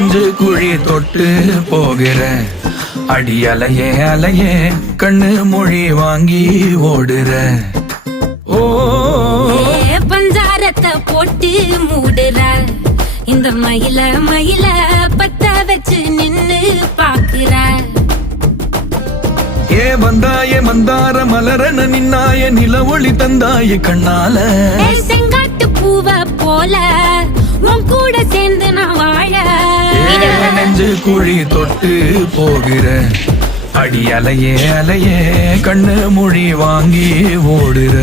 நெஞ்சு குழி தொட்டு போகிற அடி அலையே அலையே கண்ணு மொழி வாங்கி ஓடுற. ஓ பஞ்சாரத்தை போட்டு மூடுற இந்த மயில மயில பத்த வச்சு நின்னு பாக்குற. ஏ வந்தாய மந்தார மலரன நின்னாய நில ஒளி தந்தாய கண்ணால. செங்காட்டு பூவ போல உன் கூட சேர்ந்து நான் வாழ. நெஞ்சு குழி தொட்டு போகிற அடி அலையே அலையே கண்ணு மொழி வாங்கி ஓடுற.